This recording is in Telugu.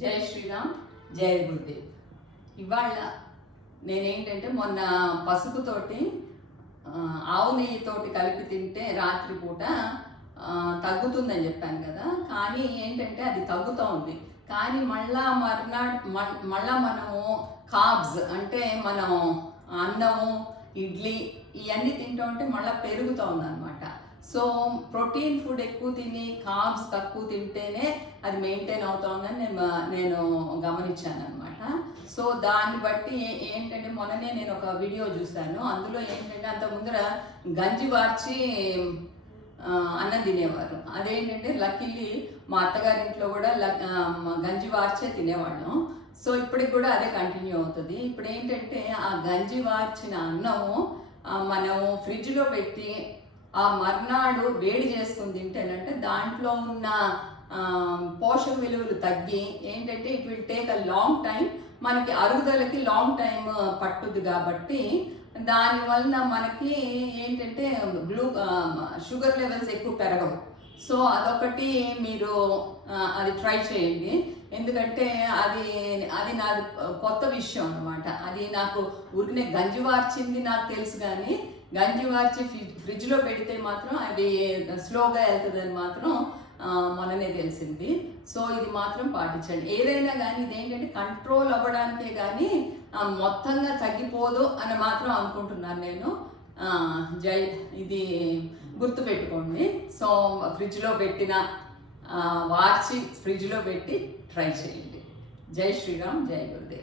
జై శ్రీరామ్, జై గురుదేవ్. ఇవాళ నేనేంటంటే మొన్న పసుపుతోటి ఆవు నెయ్యితోటి కలిపి తింటే రాత్రిపూట తగ్గుతుందని చెప్పాను కదా. కానీ ఏంటంటే అది తగ్గుతూ ఉంది. కానీ మళ్ళా మనము కార్బ్స్ అంటే మనం అన్నము ఇడ్లీ ఇవన్నీ తింటూ ఉంటే మళ్ళీ పెరుగుతూ ఉందన్నమాట. సో ప్రోటీన్ ఫుడ్ ఎక్కువ తిని కార్బ్స్ తక్కువ తింటేనే అది మెయింటైన్ అవుతుందని నేను గమనించాను అనమాట. సో దాన్ని బట్టి ఏంటంటే మొన్ననే నేను ఒక వీడియో చూశాను. అందులో ఏంటంటే అంత ముందర గంజి వార్చి అన్నం తినేవారు. అదేంటంటే లక్కీలీ మా అత్తగారింట్లో కూడా గంజి వార్చే తినేవాళ్ళం. సో ఇప్పటికి కూడా అదే కంటిన్యూ అవుతుంది. ఇప్పుడు ఏంటంటే ఆ గంజి వార్చిన అన్నము మనము ఫ్రిడ్జ్లో పెట్టి ఆ మర్నాడు వేడి చేసుకుని తింటేనంటే దాంట్లో ఉన్న పోషక విలువలు తగ్గి ఏంటంటే it will take a long time, మనకి అరుగుదలకి లాంగ్ టైం పట్టుద్ది. కాబట్టి దానివల్ల మనకి ఏంటంటే షుగర్ లెవెల్స్ ఎక్కువ పెరగవు. సో అదొకటి మీరు అది ట్రై చేయండి. ఎందుకంటే అది నాది కొత్త విషయం అనమాట. అది నాకు ఊరికనే గంజి వార్చింది నాకు తెలుసు, కానీ గంజి వార్చి ఫ్రిడ్జ్లో పెడితే మాత్రం అది స్లోగా వెళ్తుందని మాత్రం మొన్ననే తెలిసింది. సో ఇది మాత్రం పాటించండి. ఏదైనా కానీ ఇదేంటంటే కంట్రోల్ అవ్వడానికే కానీ మొత్తంగా తగ్గిపోదు అని మాత్రం అనుకుంటున్నాను నేను. ఇది గుర్తుపెట్టుకోండి. సో ఫ్రిడ్జ్లో పెట్టిన వార్చి ఫ్రిడ్జ్లో పెట్టి ట్రై చేయండి. జై శ్రీరామ్, జై గురుదేవ్.